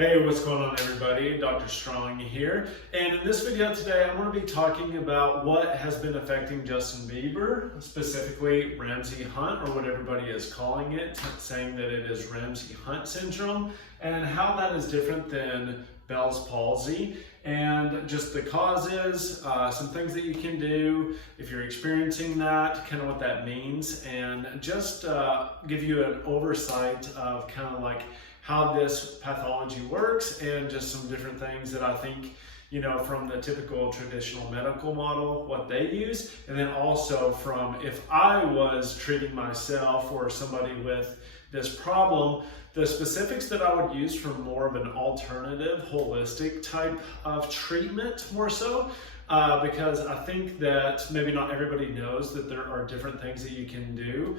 Hey, what's going on everybody? Dr. Strong here. And in this video today, I'm going to be talking about what has been affecting Justin Bieber, specifically Ramsay-Hunt, or what everybody is calling it, saying that it is Ramsay-Hunt syndrome, and how that is different than Bell's palsy, and just the causes, some things that you can do if you're experiencing that, kind of what that means, and just give you an oversight of kind of like how this pathology works and just some different things that I think, you know, from the typical traditional medical model, what they use, and then also from if I was treating myself or somebody with this problem, the specifics that I would use for more of an alternative, holistic type of treatment more so, because I think that maybe not everybody knows that there are different things that you can do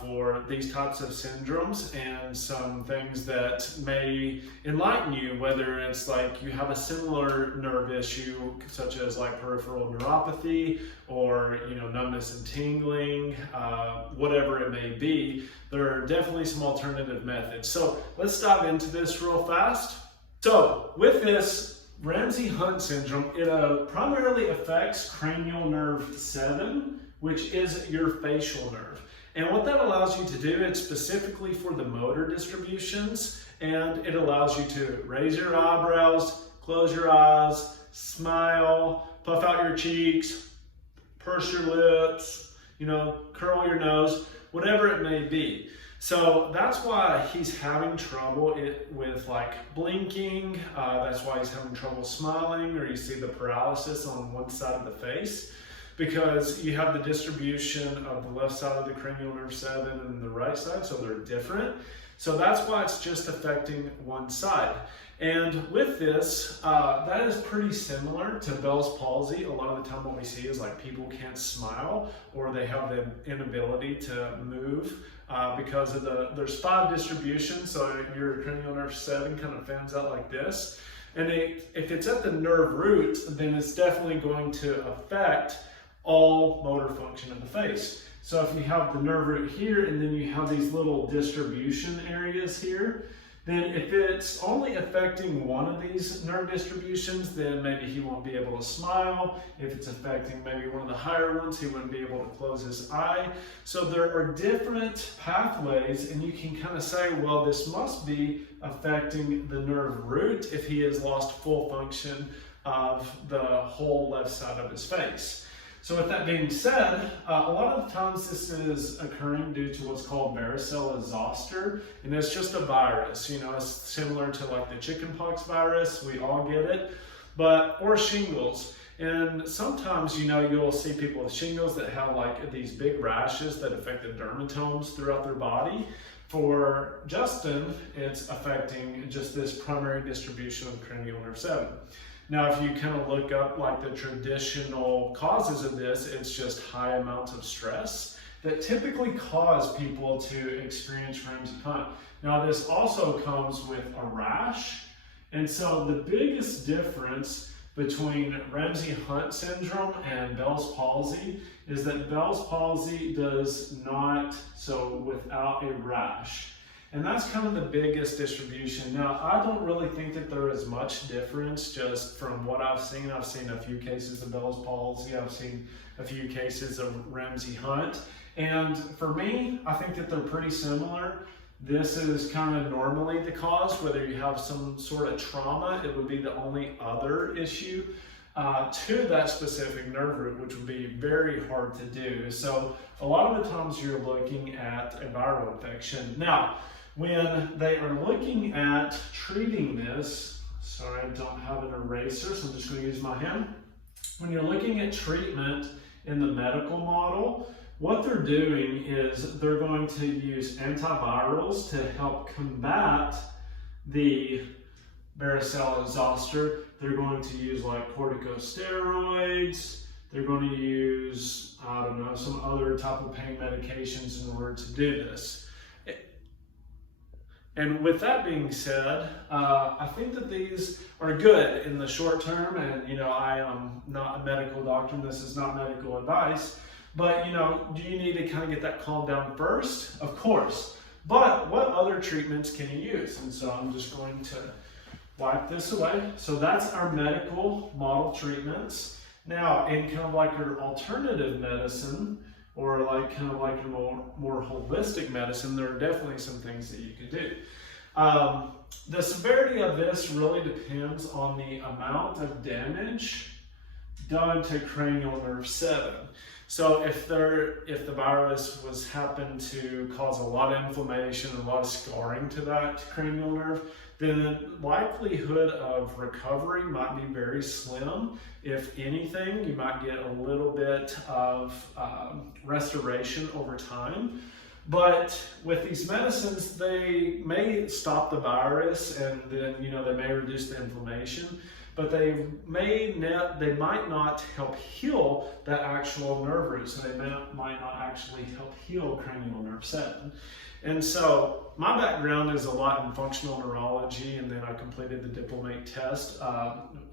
for these types of syndromes, and some things that may enlighten you, whether it's like you have a similar nerve issue such as like peripheral neuropathy or, you know, numbness and tingling, whatever it may be. There are definitely some alternative methods. So let's dive into this real fast. So with this Ramsay-Hunt syndrome, it primarily affects cranial nerve 7, which is your facial nerve. And what that allows you to do, it's specifically for the motor distributions, and it allows you to raise your eyebrows, close your eyes, smile, puff out your cheeks, purse your lips, you know, curl your nose, whatever it may be. So that's why he's having trouble with like blinking. That's why he's having trouble smiling, or you see the paralysis on one side of the face, because you have the distribution of the left side of the cranial nerve 7 and the right side, so they're different. So that's why it's just affecting one side. And with this, that is pretty similar to Bell's palsy. A lot of the time what we see is like people can't smile, or they have the inability to move because of there's 5 distributions, so your cranial nerve 7 kind of fans out like this. And if it's at the nerve root, then it's definitely going to affect all motor function of the face. So if you have the nerve root here, and then you have these little distribution areas here, then if it's only affecting one of these nerve distributions, then maybe he won't be able to smile. If it's affecting maybe one of the higher ones, he wouldn't be able to close his eye. So there are different pathways, and you can kind of say, well, this must be affecting the nerve root if he has lost full function of the whole left side of his face. So with that being said, a lot of times this is occurring due to what's called Maricela Zoster, and it's just a virus. You know, it's similar to like the chickenpox virus, we all get it, or shingles. And sometimes, you know, you'll see people with shingles that have like these big rashes that affect the dermatomes throughout their body. For Justin, it's affecting just this primary distribution of cranial nerve 7. Now, if you kind of look up like the traditional causes of this, it's just high amounts of stress that typically cause people to experience Ramsay-Hunt. Now, this also comes with a rash. And so the biggest difference between Ramsay-Hunt syndrome and Bell's palsy is that Bell's palsy does not so without a rash. And that's kind of the biggest distribution. Now, I don't really think that there is much difference just from what I've seen. I've seen a few cases of Bell's palsy. I've seen a few cases of Ramsay-Hunt. And for me, I think that they're pretty similar. This is kind of normally the cause. Whether you have some sort of trauma, it would be the only other issue to that specific nerve root, which would be very hard to do. So a lot of the times you're looking at a viral infection. Now, when they are looking at treating this, sorry, I don't have an eraser, so I'm just going to use my hand. When you're looking at treatment in the medical model, what they're doing is they're going to use antivirals to help combat the Maricela Zoster. They're going to use like corticosteroids. They're going to use, I don't know, some other type of pain medications in order to do this. And with that being said, I think that these are good in the short term, and you know, I am not a medical doctor, and this is not medical advice, but you know, do you need to kind of get that calmed down first? Of course. But what other treatments can you use? And so I'm just going to wipe this away. So that's our medical model treatments. Now, in kind of like your alternative medicine, or like kind of like your more holistic medicine, there are definitely some things that you could do. The severity of this really depends on the amount of damage done to cranial nerve 7. So if the virus happened to cause a lot of inflammation and a lot of scarring to that cranial nerve, then the likelihood of recovery might be very slim. If anything, you might get a little bit of restoration over time. But with these medicines, they may stop the virus, and then they may reduce the inflammation, but they might not help heal that actual nerve root. So they might not actually help heal cranial nerve 7. And so my background is a lot in functional neurology, and then I completed the diplomate test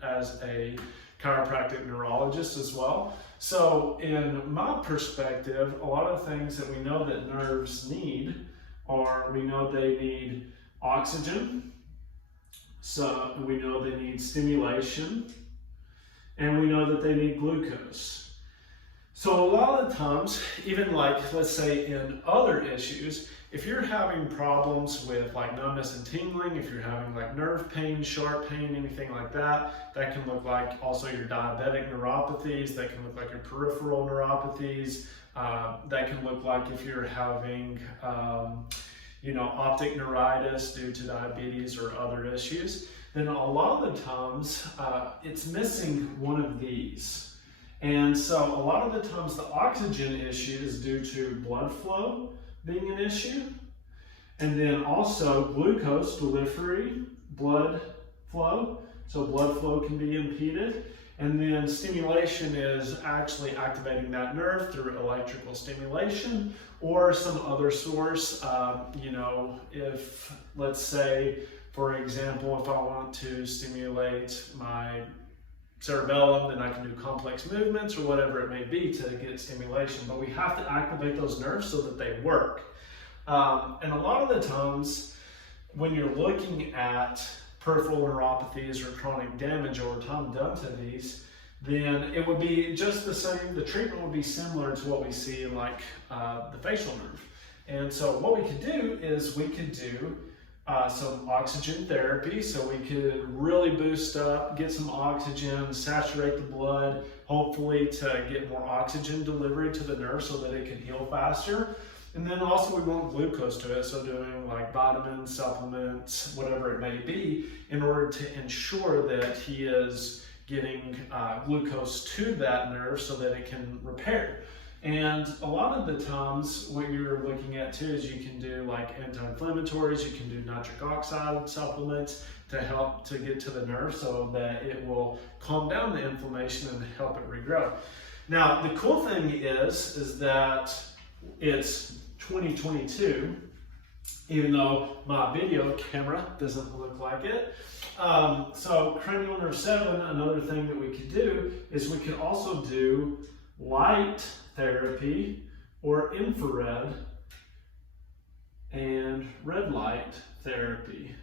as a chiropractic neurologist as well. So in my perspective, a lot of things that we know that nerves need we know they need oxygen, so we know they need stimulation, and we know that they need glucose. So a lot of the times, even like, let's say in other issues, if you're having problems with like numbness and tingling, if you're having like nerve pain, sharp pain, anything like that, that can look like also your diabetic neuropathies, that can look like your peripheral neuropathies, that can look like if you're having optic neuritis due to diabetes or other issues, then a lot of the times it's missing one of these. And so a lot of the times the oxygen issue is due to blood flow being an issue, and then also glucose delivery, blood flow, so blood flow can be impeded, and then stimulation is actually activating that nerve through electrical stimulation or some other source. If, let's say, for example, if I want to stimulate my cerebellum, then I can do complex movements or whatever it may be to get stimulation, but we have to activate those nerves so that they work. And a lot of the times when you're looking at peripheral neuropathies or chronic damage over time done to these, then it would be just the same, the treatment would be similar to what we see in like the facial nerve. And so what we could do is we could do some oxygen therapy, so we could really boost up, get some oxygen, saturate the blood, hopefully to get more oxygen delivery to the nerve so that it can heal faster. And then also we want glucose to it, so doing like vitamins, supplements, whatever it may be, in order to ensure that he is getting glucose to that nerve so that it can repair. And a lot of the times what you're looking at too is you can do like anti-inflammatories, you can do nitric oxide supplements to help to get to the nerve so that it will calm down the inflammation and help it regrow. Now the cool thing is that it's 2022, even though my video camera doesn't look like it. So cranial nerve 7, another thing that we could do is we could also do light therapy or infrared and red light therapy.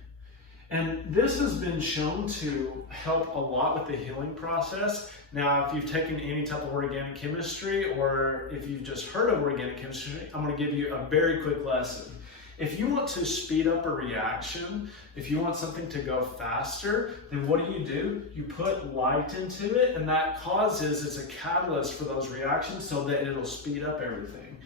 And this has been shown to help a lot with the healing process. Now, if you've taken any type of organic chemistry or if you've just heard of organic chemistry, I'm going to give you a very quick lesson. If you want to speed up a reaction, if you want something to go faster, then what do? You put light into it, and that it's a catalyst for those reactions so that it'll speed up everything.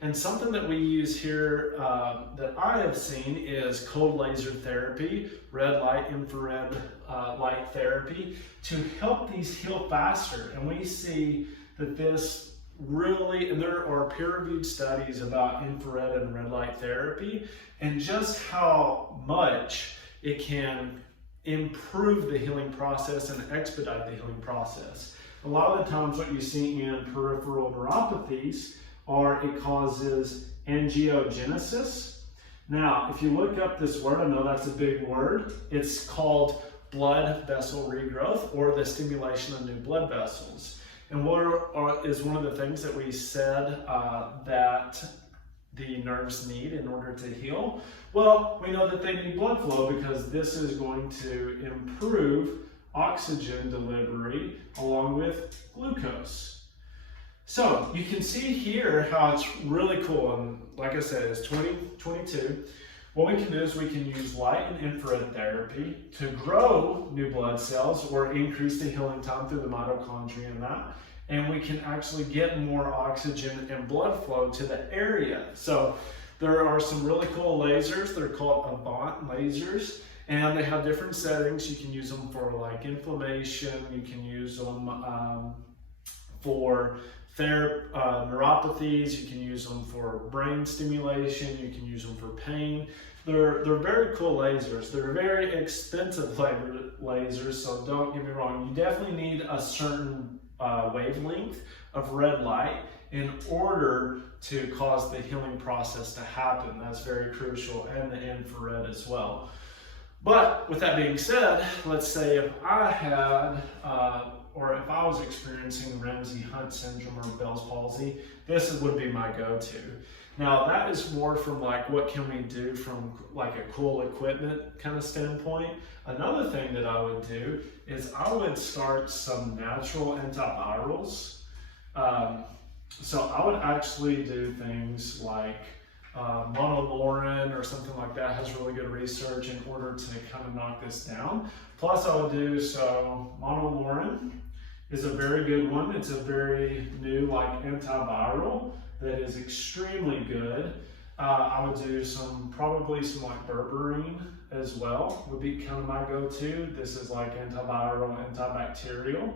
And something that we use here that I have seen is cold laser therapy, red light, infrared light therapy to help these heal faster. And we see that this really, and there are peer-reviewed studies about infrared and red light therapy and just how much it can improve the healing process and expedite the healing process. A lot of the times what you see in peripheral neuropathies it causes angiogenesis. Now, if you look up this word, I know that's a big word, it's called blood vessel regrowth or the stimulation of new blood vessels. And what is one of the things that we said that the nerves need in order to heal? Well, we know that they need blood flow because this is going to improve oxygen delivery along with glucose. So you can see here how it's really cool, and like I said, it's 2022. What we can do is we can use light and infrared therapy to grow new blood cells or increase the healing time through the mitochondria in that. And we can actually get more oxygen and blood flow to the area. So there are some really cool lasers. They're called Avant lasers, and they have different settings. You can use them for like inflammation. You can use them for neuropathies. You can use them for brain stimulation. You can use them for pain. They're very cool lasers. They're very expensive lasers, so don't get me wrong. You definitely need a certain wavelength of red light in order to cause the healing process to happen. That's very crucial, and the infrared as well. But with that being said, let's say if I had or if I was experiencing Ramsay-Hunt syndrome or Bell's palsy, this would be my go-to. Now that is more from like what can we do from like a cool equipment kind of standpoint. Another thing that I would do is I would start some natural antivirals. So I would actually do things like monolaurin or something like that has really good research in order to kind of knock this down. Plus I would do, so monolaurin is a very good one. It's a very new like antiviral that is extremely good. I would do probably some like berberine as well, would be kind of my go-to. This is like antiviral, antibacterial.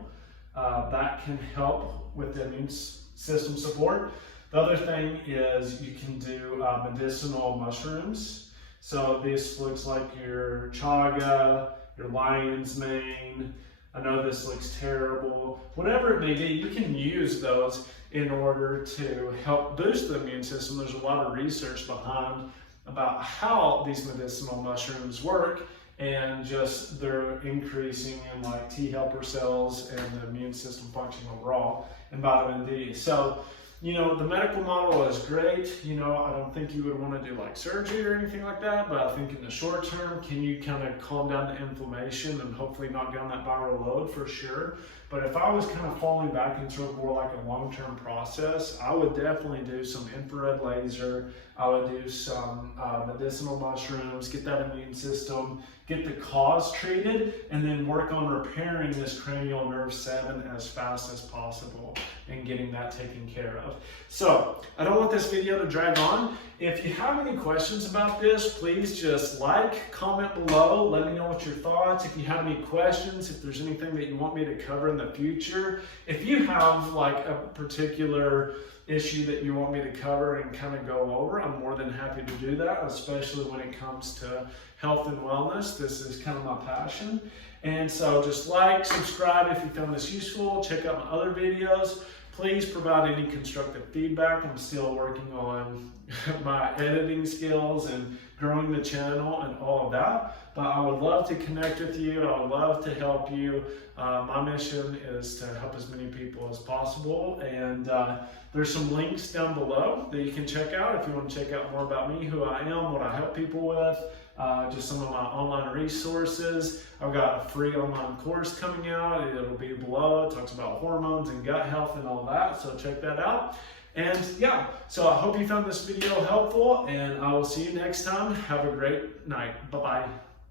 That can help with the immune system support. The other thing is you can do medicinal mushrooms. So this looks like your chaga, your lion's mane. I know this looks terrible. Whatever it may be, you can use those in order to help boost the immune system. There's a lot of research behind about how these medicinal mushrooms work, and just they're increasing in like T helper cells and the immune system function overall, and vitamin D. So, you know, the medical model is great. You know, I don't think you would want to do like surgery or anything like that, but I think in the short term, can you kind of calm down the inflammation and hopefully knock down that viral load for sure. But if I was kind of falling back into more like a long-term process, I would definitely do some infrared laser. I would do some medicinal mushrooms, get that immune system, get the cause treated, and then work on repairing this cranial nerve 7 as fast as possible and getting that taken care of. So I don't want this video to drag on. If you have any questions about this, please just like, comment below, let me know what your thoughts. If you have any questions, if there's anything that you want me to cover in the future, if you have like a particular issue that you want me to cover and kind of go over, I'm more than happy to do that, especially when it comes to health and wellness. This is kind of my passion. And so just like, subscribe if you found this useful, check out my other videos. Please provide any constructive feedback. I'm still working on my editing skills and growing the channel and all of that. But I would love to connect with you. I would love to help you. My mission is to help as many people as possible. And there's some links down below that you can check out if you want to check out more about me, who I am, what I help people with, just some of my online resources. I've got a free online course coming out. It'll be below. It talks about hormones and gut health and all that. So check that out. And yeah, so I hope you found this video helpful, and I will see you next time. Have a great night. Bye-bye.